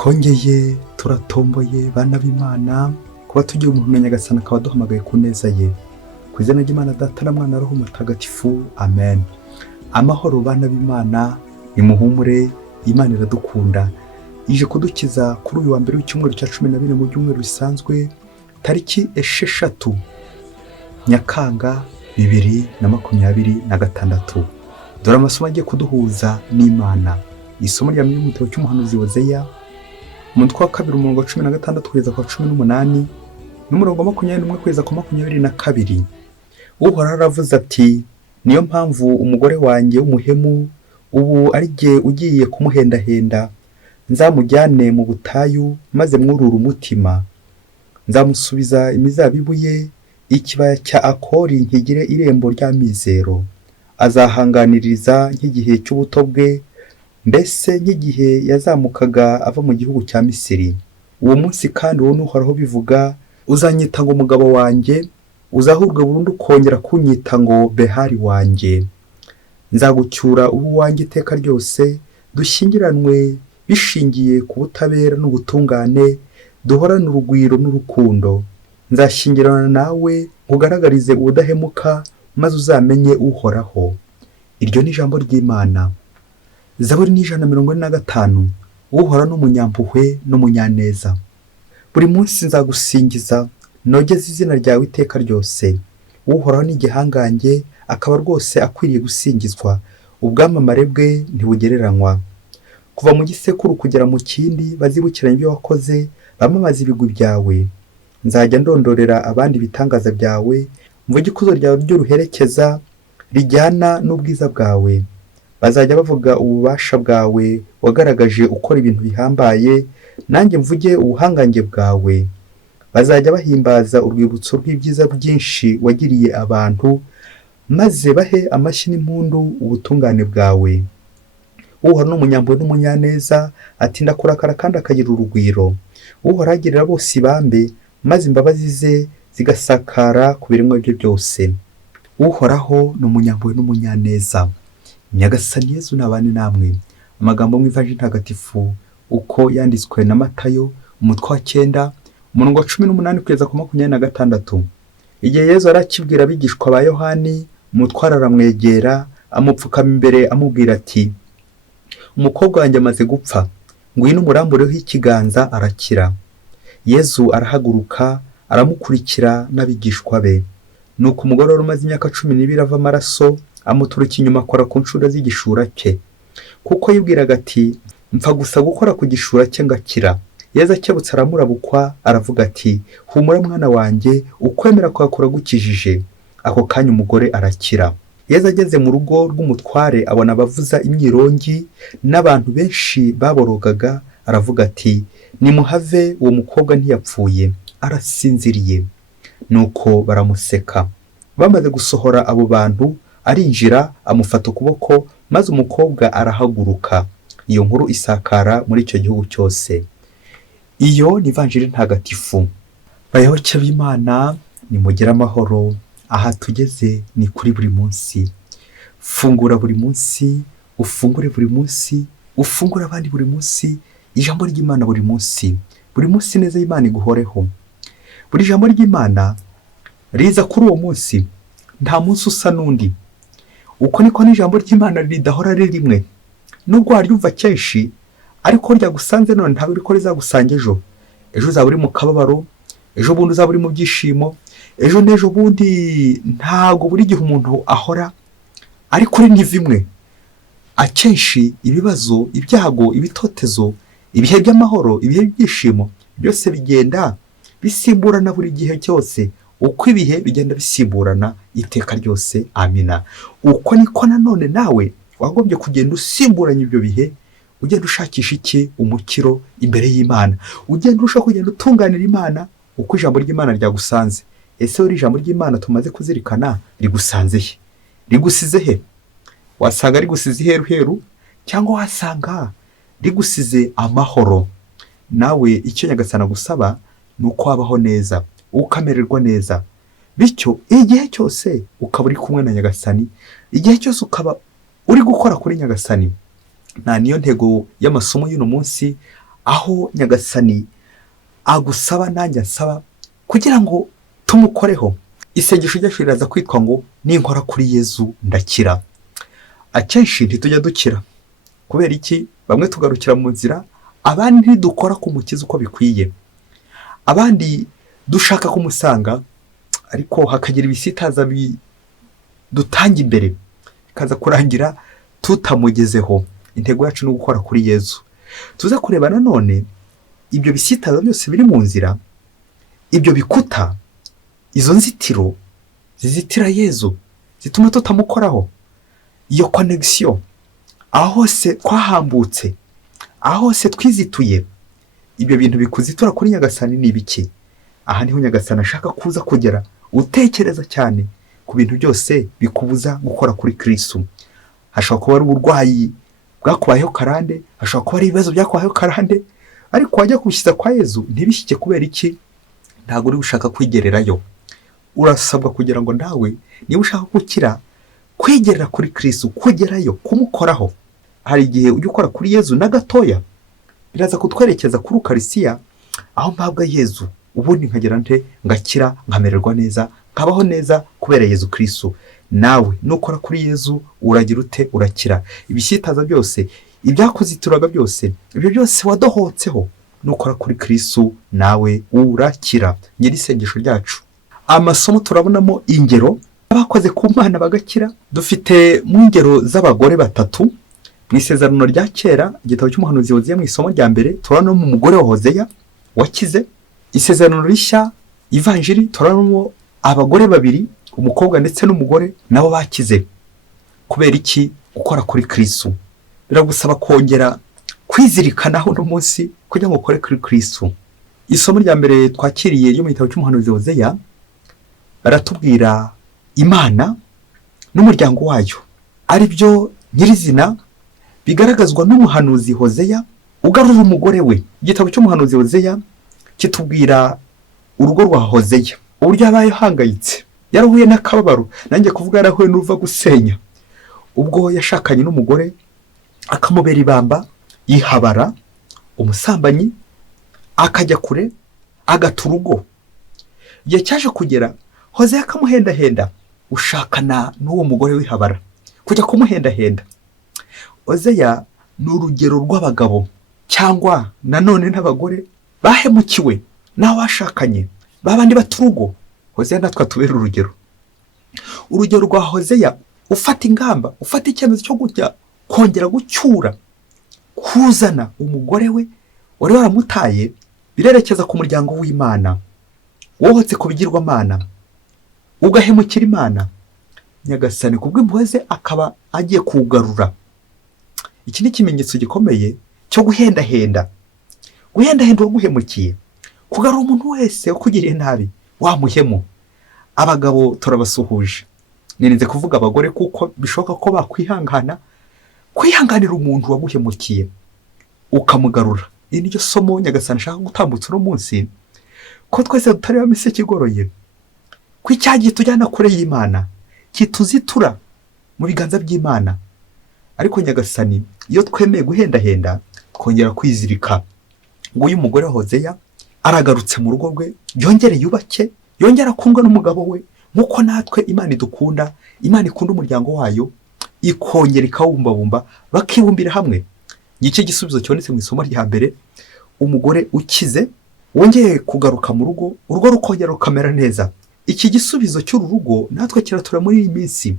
twongeye turatomboye bana b'Imana kuba tugiye umuntu na Nyagasani akaba aduhamagaye ku neza ye. Ku izina ry'Imana Data na Mwana na Roho Mutagatifu, amen. Amahoro bana b'Imana, nimuhumure, Imana iradukunda. Ije kudukiza kuri uyu wa mbere w'icyumweru cya 14 mu byumweru bisanzwe, tariki 6 Nyakanga 2026. Dore amasomo agiye kuduhuza n'Imana. Isomo rya mu gitabo cy'umuhanuzi Hoseya, umutwe wa 2 umurongo wa 16 kugeza ku 18 n'umurongo wa 21 kugeza ku 22. Uhoraho aravuze ati, niyo mpamvu umugore wanjye w'umuhemu ubu ari jye ugiye kumuhendahenda, nzamujyane mu butayu maze mwurura umutima, nzamusubiza imizabibu ye, ikibaya cya Akori nkigire irembo ry'amizero. Azahanganiriza nk'igihe cy'ubuto bwe, mbese nk'igihe yazamukaga ava mu gihugu cya Misiri. Uwo munsi kandi wowe n'Uhoraho bivuga, uzanyita ngo umugabo wanjye, uzahurwe burundu kongera kunyita ngo Behari wanjye. Nzagucyura ubu wanjye iteka ryose, dushyingiranwe bishingiye ku butabera n'ubutungane, duhorane urugwiro n'urukundo. Nzashyingirana nawe ngugaragarize ubudahemuka, maze uzamenye Uhoraho. Iryo ni ijambo ry'Imana. Zaburi ni 145. Uhoraho n'umunyampuhwe n'umunyaneza. Buri munsi nzagusingiza, nogeze izina ryawe iteka ryose. Uhoraho ni igihangange, akaba rwose akwiriye gusingizwa, ubwamamare bwe ntibugereranywa. Kuva mu gisekuru kugera mu kindi bazibukiranye ibyo wakoze, bamamaza ibigwi byawe. Nzajya ndondorera abandi ibitangaza byawe, mvuge ikuzo ryawe ry'uruherekeza rijyana n'ubwiza bwawe. Bazajya bavuga ububasha bwawe wagaragaje ukora ibintu bihambaye, nanjye mvuge ubuhangange bwawe. Bazajya bahimbaza urwibutso rw'ibyiza byinshi wagiriye abantu, maze bahe amashyi n'impundu ubutungane bwawe. Uhoraho n'umunyampuhwe n'umunyaneza, atinda kurakara kandi akagira urugwiro. Uhoraho agirira bose ibambe, maze imbabazi ze zigasakara ku biremwa bye byose. Uhoraho n'umunyampuhwe n'umunyaneza. Nyagasani Yezu nabane namwe. Amagambo mu Ivanjili ntagatifu uko yanditswe na Matayo, umutwe wa 9 umurongo wa 18 kugeza ku 26. Igihe Yezu arakibwira abigishwa ba Yohani, umutware aramwegera, amupfukama imbere amubwira ati, umukobwa wanjye amaze gupfa, ngwino umurambureho ikiganza arakira. Yezu arahaguruka aramukurikira n'abigishwa be. Nuko umugore wari umaze imyaka 12 ava amaraso, amuturuka inyuma akora ku nshuro z'igishura cye, kuko yibwiraga ati, mpfa gusa gukora ku gishura cye ngakira. Yezu akebutse aramurabukwa aravuga ati, humura mwana wanjye, ukwemera kwawe kuragukijije. Ako kanya umugore arakira. Yezu ageze mu rugo rw'umutware abona abavuza imyirongi n'abantu benshi baborogaga, aravuga ati, nimuhave, uwo mukobwa ntiyapfuye, arasinziriye. Nuko baramuseka. Bamaze gusohora abo bantu, arinjira amufata ukuboko, maze umukobwa arahaguruka. Iyo nkuru isakara muri icyo gihugu cyose. Iyo ni Ivanjili ntagatifu. Bayoboke b'Imana, nimugire amahoro. Aha tugeze ni kuri buri munsi. Fungura buri munsi, ufungure buri munsi, ufungure abandi buri munsi, ijambo ry'Imana buri munsi. Buri munsi neza y'Imana iguhoreho. Buri jambo ry'Imana riza kuri uwo munsi, nta munsi usa n'undi. Uko niko n'ijambo ry'Imana ridahora ari rimwe. Nubwo waryumva kenshi, ariko ryagusanze none ntabwo riko rizagusanga ejo. Ejo uzaba uri mu kababaro, ejo bundi uzaba uri mu byishimo, ejo n'ejo bundi. Ntago buri gihe umuntu ahora ari kuri nivo imwe. Akenshi ibibazo, ibyago, ibitotezo, ibihe by'amahoro, ibihe by'ishimo byose bigenda bisimburana buri gihe cyose. Uko ibihe bigenda bisimburana iteka ryose. Amina. Uko niko nanone nawe wagombye kugenda usimburanya ibyo bihe, ugenda ushakisha iki? Umukiro imbere y'Imana. Ugenda urushaho kugenda utunganira Imana uko ijambo ry'Imana ryagusanze. Ese uri ijambo ry'Imana tumaze kuzirikana rigusanze he? Rigusize he? Wasanga rigusize iheruheru, cyangwa wasanga rigusize amahoro. Nawe icyo Nyagasani agusaba ni uko wabaho neza, ukamererwa neza. Bityo igihe cyose ukaba uri kumwe na Nyagasani, igihe cyose ukaba uri gukora kuri Nyagasani. Nta niyo ntego y'amasomo y'uno munsi, aho nyagasani agusaba nanjye ansaba kugira ngo tumukoreho. Isengesho ryacu riraza kwitwa ngo ninkora kuri Yezu ndakira. Akenshi ntitujya dukira. Kubera iki? Bamwe tugarukira mu nzira, abandi ntidukora ku mukiza uko bikwiye, abandi dushaka kumusanga ariko hakagira ibisitaza dutanga imbere, bikaza kurangira tutamugezeho. Intego yacu ni gukora kuri Yezu. Tuze kureba nanone ibyo bisitaza byose biri mu nzira, ibyo bikuta, izo nzitiro zizitira Yezu zituma tutamukoraho. Iyo connection, aho hose twahambutse, aho hose twizituye, ibyo bintu bikuzitura kuri nyagasani ni ibiki? Aha niho nyagasani ashaka kuza kugera, utekereza cyane ku bintu byose bikubuza gukora kuri Kristo. Hashobora kuba ari uburwayi bwakubayeho karande, hashobora kuba ari ibibazo byakubayeho karande, ariko wajya kubishyiza kwa Yezu ntibishyike. Kubera iki? Ntabwo uri gushaka kwigererayo. Urasabwa kugira ngo nawe niba ushaka gukira, kwigerera kuri Kristo, kugerayo, kumukoraho. Hari igihe ujya ukora kuri Yezu na gatoya, biraza kutwerekeza kuri Ukarisiya, aho mpabwa Yezu, ubundi nkagera nte ngakira, nkamererwa neza, nkabaho neza kubera Yezu Kristo. Nawe nukora kuri Yezu uragira ute? Urakira. Ibisitaza byose, ibyakuzituraga byose, ibyo byose wadohotseho, nukora kuri Kristo nawe urakira. Nyiri isengesho ryacu, amasomo turabonamo ingero abakoze ku Mana bagakira. Dufite mu ngero z'abagore batatu mu isezerano rya kera, igitabo cy'umuhanuzi Hozeya mu isomo rya mbere turabonamo mu mugore wa Hozeya wakize. Isezerano rishya, ivanjiri, turabonamo abagore babiri, umukobwa ndetse n'umugore, nabo bakize. Kubera iki? Gukora kuri Kristo. Biragusaba kongera kwizirikanaho uno munsi kugira ngo ukore kuri Kristo. Isomo rya mbere twakiriye ryo mu gitabo cy'umuhanuzi Hozeya, baratubwira Imana n'umuryango wayo, ari byo nyirizina bigaragazwa n'umuhanuzi Hozeya ugarura umugore we. Igitabo cy'umuhanuzi Hozeya kitubwira urugo rwa Hozeya uburyo yabaye hangayitse, yarahuye n'akababaro, nanjye kuvuga yarahuye n'uva gusenya, ubwo yashakanye n'umugore akamubera ibamba, yihabara, umusambanyi, akajya kure, agata urugo. Igihe cyaje kugera, Hozeya akamuhendahenda, ushakana n'uwo mugore wihabara, kujya kumuhendahenda. Hozeya ni urugero rw'abagabo cyangwa nanone n'abagore bahemukiwe n'abashakanye, babandi baturugo. Hozeya natwe atubera urugero. Urugero rwa Hozeya ufata ingamba, ufata icyemezo cyo kujya kongera gucyura, kuzana umugore we wari waramutaye, birerekeza ku muryango w'Imana. Wohotse ku bigirwamana, ugahemukira Imana, nyagasani kubw'impuhwe ze akaba agiye kugarura. Iki ni ikimenyetso gikomeye cyo guhendahenda. Guhendahenda uwaguhemukiye, kugarura umuntu wese ukugiriye nabi, wamuhemu. Abagabo turabasuhuje. Nirinze kuvuga abagore kuko bishoboka ko bakwihangana, kwihanganira umuntu waguhemukiye ukamugarura. Iri niryo somo nyagasani ashaka gutambutsa uno munsi, ko twese tutareba imiseke igoroye, ko icyaha kitujyana kure y'Imana, kituzitura mu biganza by'Imana. Ariko nyagasani iyo twemeye guhendahenda, twongera kwizirika. Ngo uyu mugore wa Hozeya aragarutse mu rugo rwe, yongere yubake, yongera akundwa n'umugabo we, nk'uko natwe Imana idukunda, Imana ikunda umuryango wayo, ikongera ikawumbabumba, bakibumbira hamwe. Iki gisubizo cyonetse mu isomo rya mbere, umugore ukize wongeye kugaruka mu rugo, urugo rukongera rukamera neza. Iki gisubizo cy'uru rugo natwe kiratura muri iyi minsi,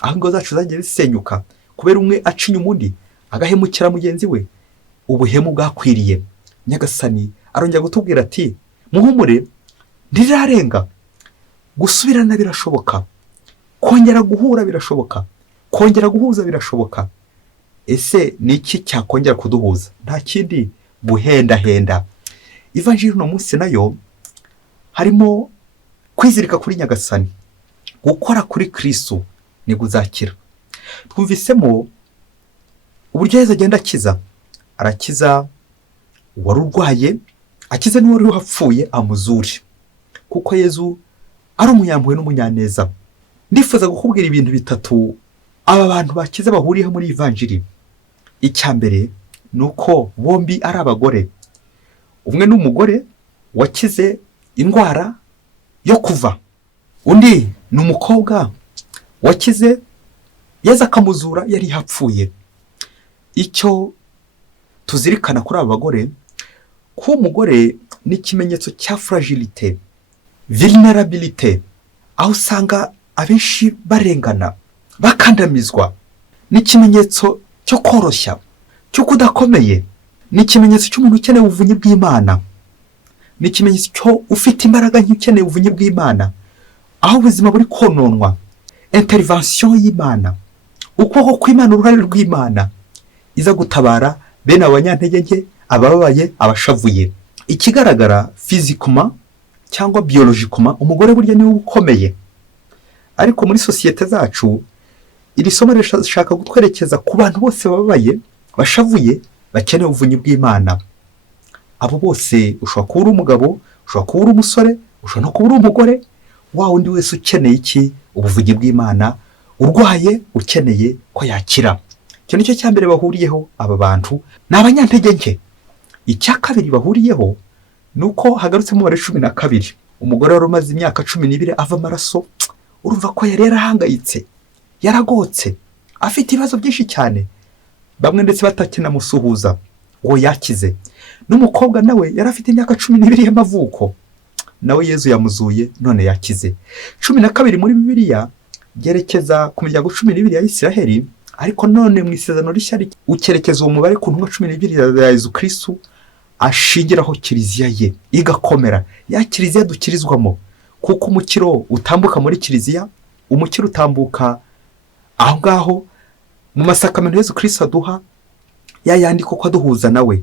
aho ingo zacu zagiye zisenyuka kubera umwe acinya umundi, agahemukira mugenzi we. Ubuhemu bwakwiriye. Nyagasani arongera gutubwira ati, muhumure, ntirirarenga. Gusubirana birashoboka, kongera guhura birashoboka, kongera guhuza birashoboka. Ese ni iki cyakongera kuduhuza? Nta kindi, guhendahenda. Ivanjiri uno munsi nayo harimo kwizirika kuri nyagasani, gukora kuri Kristo ni guzakira. Twumvisemo uburyo Yezu agenda akiza. Arakiza uwari urwaye, akiza n'uwari wapfuye amuzure, kuko Yezu ari umunyampuhwe n'umunyaneza. Ndifuza kukubwira ibintu bitatu aba bantu bakiza bahuriyeho muri ivanjiri. Icya mbere ni uko bombi ari abagore, umwe ni umugore wakize indwara yo kuva, undi ni umukobwa wakize Yezu akamuzura yari yapfuye. Icyo tuzirikana kuri aba bagore, ko umugore ni ikimenyetso cya fragilité, vulnerabilité, aho usanga abenshi barengana, bakandamizwa. Ni ikimenyetso cyo koroshya, cyo kudakomeye. Ni ikimenyetso cy'umuntu ukeneye ubuvunyi bw'Imana. Ni ikimenyetso cyo ufite imbaraga nke ukeneye ubuvunyi bw'Imana, aho ubuzima buri kononwa. Intervention y'Imana, ukuboko kw'Imana, uruhare rw'Imana iza gutabara bene abanyantege nke, abababaye, abashavuye. Ikigaragara physiquement cyangwa biologiquement, umugore burya niwe ukomeye. Ariko muri sosiyete zacu iri somo rishaka gutwerekeza ku bantu bose bababaye, bashavuye, bakeneye ubuvunyi bw'Imana. Abo bose ushobora kuba uri umugabo, ushobora kuba uri umusore, ushobora no kuba uri umugore, wa undi wese ukeneye iki? Ubuvunyi bw'Imana, urwaye ukeneye ko yakira. Icyo nicyo cya mbere bahuriyeho aba bantu, ni abanyantege nke. Icya kabiri bahuriyeho ni uko hagarutse mu mubare 12, umugore wari umaze imyaka 12 ava amaraso. Urumva ko yari yarahangayitse, yaragotse, afite ibibazo byinshi cyane, bamwe ndetse batakinamusuhuza, uwo yakize. N'umukobwa nawe yari afite imyaka 12 y'amavuko, nawe Yezu yamuzuye, none yakize. 12 muri Bibiliya byerekeza ku miryango 12 ya Isiraheli, ariko none mu isezerano rishya ukerekeza uwo mubare ku ntumwa 12 ya Yezu Kristo, ashingiraho kiliziya ye igakomera, ya kiliziya dukirizwamo. Kuko umukiro utambuka muri kiliziya, umukiro utambuka aho ngaho mu masakamento Yezu Kristo aduha, ya yandiko ko aduhuza nawe.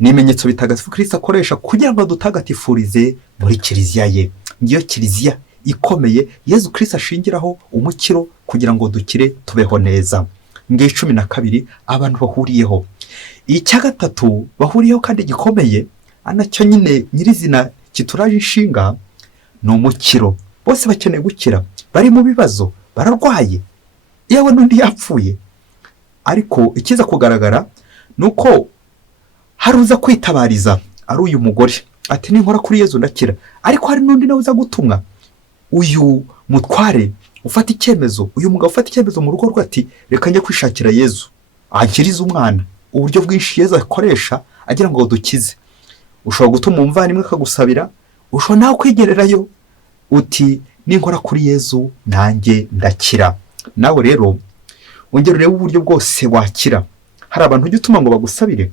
Ni ibimenyetso bitagatifu Kristo akoresha kugira ngo dutagatifurize muri kiliziya ye. Ngiyo kiliziya ikomeye Yezu Kristo ashingiraho umukiro kugira ngo dukire, tubeho neza. Ngiye 12 abantu bahuriyeho. Icya gatatu bahuriyeho kandi gikomeye, anacyo nyine nyirizina kituraje inshinga, ni umukiro. Bose bakeneye gukira, bari mu bibazo, bararwaye, yewe n'undi yapfuye. Ariko ikiza kugaragara nuko hari uza kwitabariza, ari uyu mugore ati ninkora kuri Yezu ndakira. Ariko hari n'undi nawe uza gutumwa, uyu mutware ufata icyemezo, uyu mugabo ufata icyemezo mu rugo rwe ati reka njye kwishakira Yezu akiriza umwana. Uburyo bwinshi Yezu akoresha agira ngo dukize. Ushobora gutuma umuvandimwe akagusabira, ushobora nawe kwigererayo uti ninkora kuri Yezu nanjye ndakira. Nawe rero ongera urebe uburyo bwose wakira. Hari abantu ujya utuma ngo bagusabire,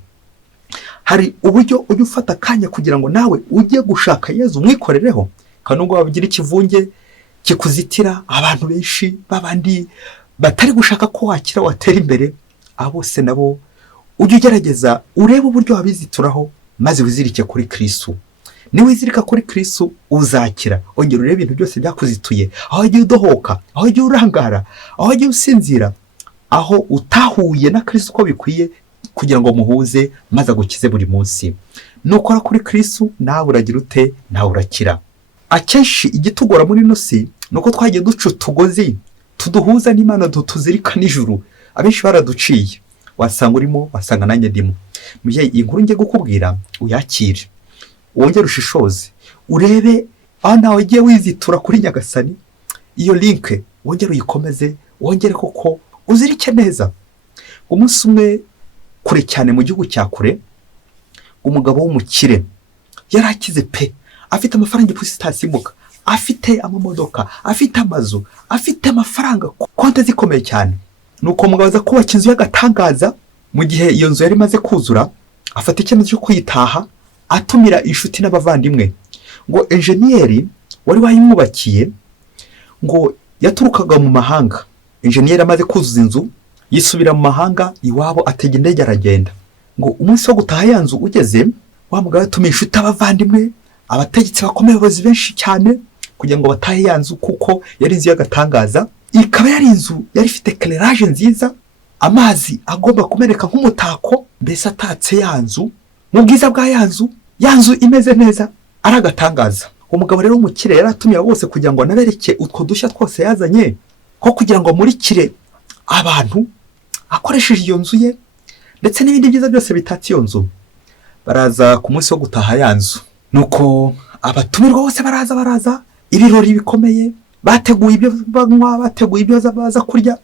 hari uburyo ujya ufata akanya kugira ngo nawe ujye gushaka Yezu mwikorereho. Kandi ubwo wabigira ikivunge kikuzitira, abantu benshi babandi batari gushaka ko wakira watera imbere, abo bose nabo ujye ugerageza urebe uburyo wabizituraho, maze wizirike kuri Kristo. Ni wizirika kuri Kristo uzakira. Ongera urebe ibintu byose byakuzituye, aho ugiye udohoka, aho ugiye urangara, aho ugiye usinzira, aho utahuye na Kristo uko bikwiye, kugira ngo muhuze maze agukize buri munsi. Nukora kuri Kristo nawe uragira ute? Nawe urakira. Akenshi igitugora muri ino si nuko twagiye duca utugozi tuduhuza n'Imana, tuzirika n'ijuru. Abenshi baraduciye, wasanga urimo, wasanga nanjye ndimo. Mubyeyi, inkuru ngiye gukubwira uyakire, wongere ushishoze, urebe aho nawe ugiye wizitura kuri Nyagasani. Iyo link wongere uyikomeze, wongere koko uzirike neza. Umunsi umwe kure cyane mu gihugu cya kure, umugabo w'umukire yarakize pe, afite amafaranga ipusitatsimbuka, afite amamodoka, afite amazu, afite amafaranga, konti zikomeye cyane. Nuko umugabo aza kubaka inzu y'agatangaza. Mu gihe iyo nzu yari imaze kuzura, afata icyemezo cyo kuyitaha, atumira inshuti n'abavandimwe. Ngo enjeniyeri wari wayimwubakiye ngo yaturukaga mu mahanga. Enjeniyeri amaze kuzuza inzu yisubira mu mahanga iwabo, atega indege aragenda. Ngo umunsi wo gutaha ya nzu ugeze, wa mugabo atumiye inshuti, abavandimwe, abategetsi bakomeye, abayobozi benshi cyane, kugira ngo batahe ya nzu, kuko yari inzu y'agatangaza. Ikaba yari inzu yari ifite éclairage nziza, amazi agomba kumeneka nk'umutako, mbese atatse ya nzu mu bwiza bwa ya nzu imeze neza, ari agatangaza. Umugabo rero w'umukire yari atumiye bose kugira ngo anabereke utwo dushya twose yazanye, ko kugira ngo amurikire abantu akoresheje iyo nzu ye, ndetse n'ibindi byiza byose bitatse iyo nzu. baraza ku munsi wo gutaha ya nzu. Nuko abatumirwa bose baraza, ibirori bikomeye, bateguye ibyo banywa, bateguye ibyo baza kurya,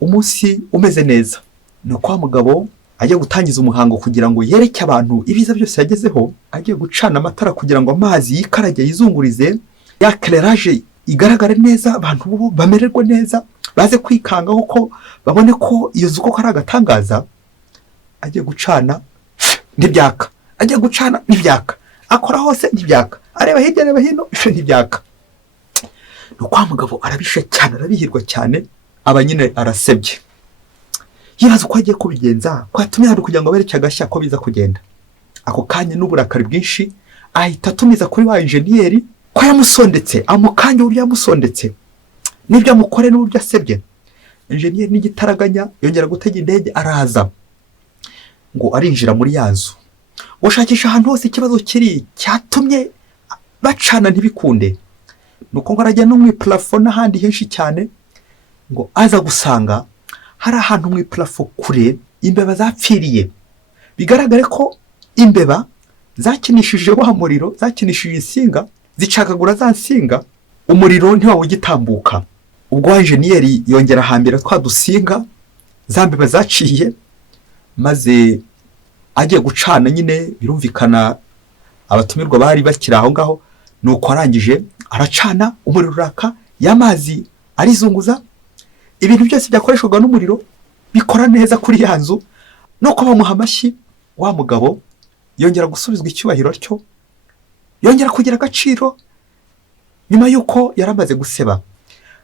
umunsi umeze neza. Nuko wa mugabo agiye gutangiza umuhango kugira ngo yereke abantu ibiza byose yagezeho, agiye gucana amatara kugira ngo amazi yikarage yizungurize, ya clairage igaragare neza, abantu bo bamererwe neza, baze kwikangaho ko babone ko iyo nzu koko ari agatangaza. Agiye gucana ntibyaka, agiye gucana ntibyaka, akora hose ntibyaka, areba hirya areba hino ntibyaka. Nuko wa mugabo arabishe cyane, arabihirwa cyane, aba nyine arasebye, yibaza uko agiye kubigenza, ko yatumye hano kugira ngo bereke agashya ko biza kugenda. Ako kanya n'uburakari bwinshi ahita atumiza kuri wa enjeniyeri ko yamusondetse, amukanya uburyo yamusondetse n'ibyo amukore n'uburyo asebye. Enjeniyeri n'igitaraganya yongera gutega indege, araza ngo arinjira muri ya nzu, gushakisha ahantu hose ikibazo kiri cyatumye bacana ntibikunde. Nuko ngo arajya no mu plafond n'ahandi henshi cyane, ngo aza gusanga hari ahantu mu plafo kure imbeba zapfiriye. Bigaragare ko imbeba zakinishije wa muriro, zakinishije insinga, zicakagura za nsinga, umuriro ntiwawugitambuka. Ubwo enjeniyeri yongera hambira twa dusinga za mbeba zaciye, maze agiye gucana nyine birumvikana abatumirwa bari bakiri aho ngaho. Nuko arangije aracana, umuriro uraka, y'amazi arizunguza, ibintu byose byakoreshwaga n'umuriro bikora neza kuri ya nzu. Nuko bamuha amashyi, wa mugabo yongera gusubizwa icyubahiro cyo, yongera kugira agaciro nyuma yuko yaramaze guseba.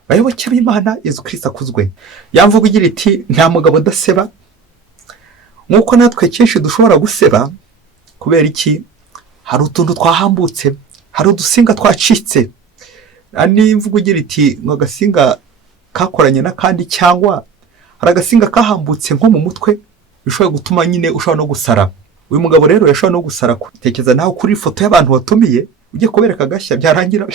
Bayoboke b'Imana, Yesu Kristo akuzwe. Yamvuga igira iti nta mugabo udaseba. Nkuko natwe kenshi dushobora guseba, kubera iki? Hari utuntu twahambutse, hari udusinga twacitse. N'imvugo igira iti ngo agasinga kakoranye n'akandi, cyangwa hari agasinga kahambutse nko mu mutwe, bishobora gutuma nyine ushobora no gusara. Uyu mugabo rero yashobora no gusara. Tekereza naho kuri foto y'abantu watumiye ugiye kubereka agashya, byarangira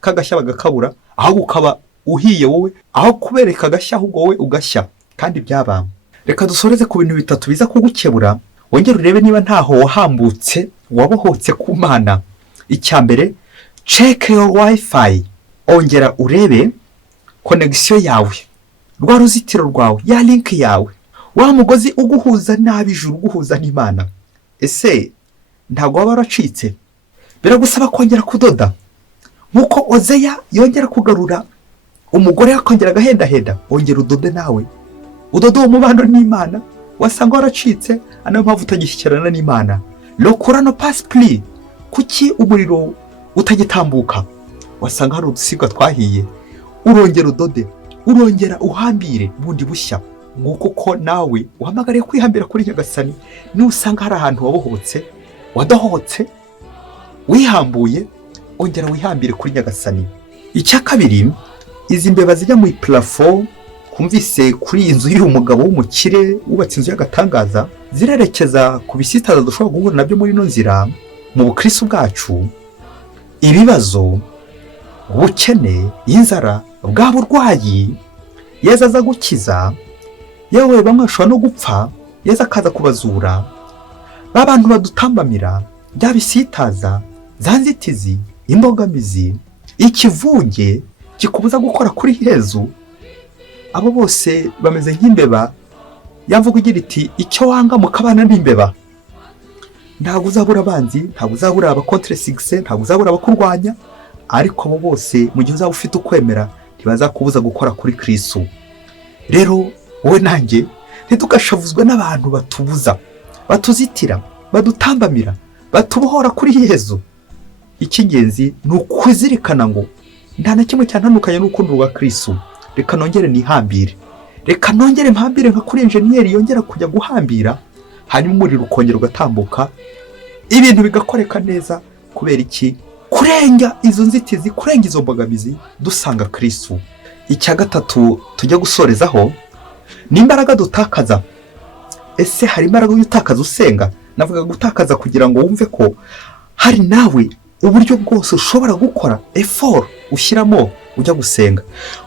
kagashya bagakabura, aho ukaba uhiye wowe, aho kubereka agashya ahubwo wowe ugashya, kandi byabanga. Reka dusoreze ku bintu bitatu biza kugukebura, wongere urebe niba ntaho wahambutse, wabohotse ku Mana. Icyambere, check your wifi, ongera urebe connection yawe, rwa ruzitiro rwawe, ya link yawe, wa mugozi uguhuza n'abijuru, uguhuza n'Imana. Ese ntago waba waracitse? Biragusaba kongera kudoda, nkuko Ozeya yongera kugarura umugore akongera agahendahenda. Ongera udode nawe, udode uwo mubano n'Imana wasanga waracitse, anayo mpamvu utagishyikirana n'Imana. Lokura no pass plus, kuki umuriro utagitambuka? Wasanga hari udusiga twahiye. Urongera udode, urongera uhambire bundi bushya, nguko ko nawe uhamagariye kwihambira kuri Nyagasani. Ni usanga hari ahantu wabohotse, wadahohotse, wihambuye, ongera wihambire kuri Nyagasani. Icya kabiri, izi mbeba zijya mu plafond kumvise kuri inzu y'uyu mugabo w'umukire wubatse inzu y'agatangaza, zirerekeza ku bisitaza dushobora guhura nabyo muri ino nzira mu bukristo bwacu: ibibazo, ubukene, inzara, bwa burwayi. Yesu aza gukiza, yewe bamwe bashobora no gupfa, Yesu akaza kubazura. Ba bantu badutambamira, bya bisitaza, za nzitizi, imbogamizi, ikivunge kikubuza gukora kuri Yesu, abo bose bameze nk'imbeba. Yamvuga igira iti icyo wanga mukabana n'imbeba. Ntabwo uzabura abanzi, ntabwo uzabura abakontre success, ntabwo uzabura abakurwanya, ariko abo bose mu gihe uzaba ufite ukwemera ntibazakubuza gukora kuri Kristo. Rero wowe nanjye ntidugashavuzwe n'abantu batubuza, batuzitira, badutambamira, batubohora kuri Yesu. Icy'ingenzi ni ukuzirikana ngo nta na kimwe cyantandukanye n'urukundo rwa Kristo. Reka nongere nihambire, reka nongere mpambire nka kuri enjeniyeri yongera kujya guhambira, hanyuma umuriro ukongera ugatambuka, ibintu bigakoreka neza. Kubera iki? Kurenga izo nzitizi, kurenga izo mbogamizi, dusanga Kristo. Icya gatatu tujya gusorezaho ni imbaraga dutakaza. Ese hari imbaraga y'utakaza usenga? Navuga gutakaza kugira ngo wumve ko hari nawe uburyo bwose ushobora gukora effort ushyiramo ujya gusenga.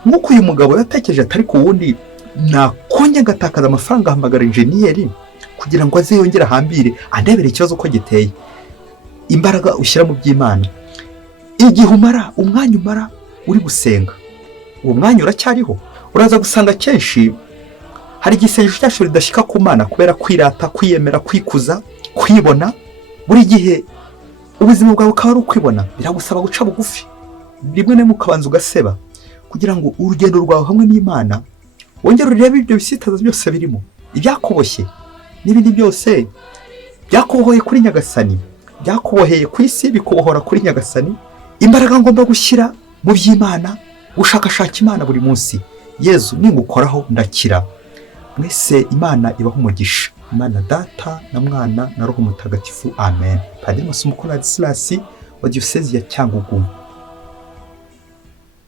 Nk'uko uyu mugabo yatekereje atari ku wundi nakongera ngatakaza amafaranga, ahamagara enjeniyeri kugira ngo aze yongere ahambire andebere ikibazo uko giteye. Imbaraga ushyira mu by'Imana, igihe umwanya umara uri gusenga, uwo mwanya uracyariho. Uraza gusanga kenshi hari igisengesho cyacu ridashyika ku Mana kubera kwirata, kwiyemera, kwikuza, kwibona. Buri gihe ubuzima bwawe ukaba ari ukwibona, biragusaba guca bugufi, rimwe na rimwe ukabanza ugaseba kugira ngo urugendo rwawe hamwe n'Imana wongere urebe ibyo bisitaza byose birimo, ibyakuboshye n'ibindi byose byakubohoye kuri Nyagasani, byakuboheye ku isi bikubohora kuri Nyagasani. Imbaraga ngomba gushyira mu by'Imana, gushakashaka Imana buri munsi. Yezu ningukoraho ndakira. Mwese Imana ibaho umugisha. Imana Data na Mwana na Roho Mutagatifu. Amen. Padiri Masumbuko Ladislas wa Diyosezi ya Cyangugu.